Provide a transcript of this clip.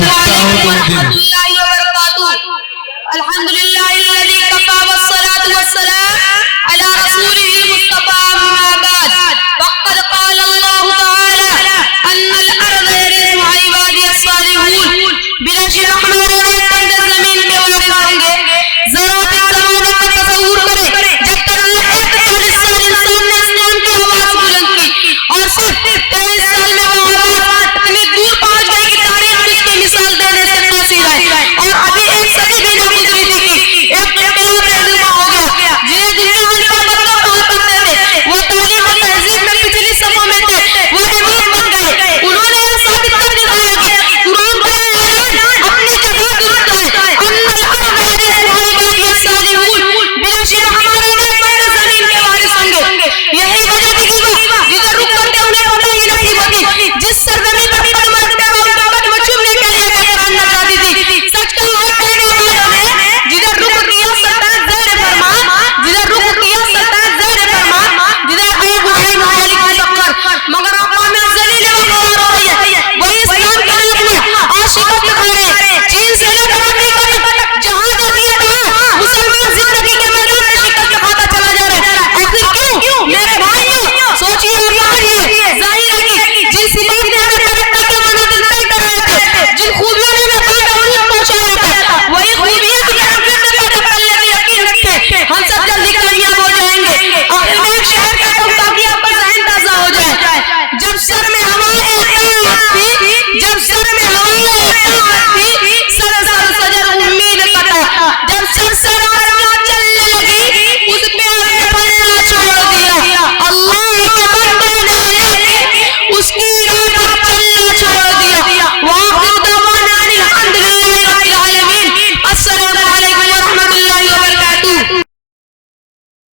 السلام علیکم ورحمۃ اللہ وبرکاتہ. الحمد للہ الذی کفا والصلاة والسلام علی رسولہ المصطفى اما بعد. وقد قال اللہ تعالی ان الارض يرثها عبادی الصالحون. بلا شک ہمارے بندے زمین کے وارث ہوں گے. ذرا بھی زمانے کا تصور کرے جب تک 41 سال انسان نے اسلام کی آواز بلند کی اور صرف 23 سال میں وہ آواز اتنی دور پہنچ گئی کہ تاریخ اس کی مثال دینے سے قاصر ہے. اور ابھی ایک صدی بھی نہ گزری تھی کہ ایک انقلاب رہنما ہو گیا. جنہیں دنیا والے مطلب کہا کرتے تھے وہ تعلیم و تہذیب میں پچھلی صفوں میں تھے، وہ امیر بن گئے. انہوں نے یہ ثابت کر دکھایا کہ قرآن کا اعلان اپنی جگہ درست ہے. ان الارض يرثها عبادی الصالحون. بلا شک ہمارے بندے زمین کے وارث ہوں گے. یہی وجہ تھی جدھر رک کرتے انہیں پتہ ہی نہیں ہوتی جس سرزمین پر قدم رکھتے ہوئے ان کا قدم چومنے کے لیے کہران نہ جاتی تھی. سچ کہا ہے کہنے والوں نے جدھر رک کیا سلطنت زیر فرمان، جدھر رک کیا سلطنت زیر فرمان، جدھر ایک بھائی مالک مشکر مگر اقوام ذلیل و خوار ہو رہی ہے. وہی اسلام کے نام میں عاشقوں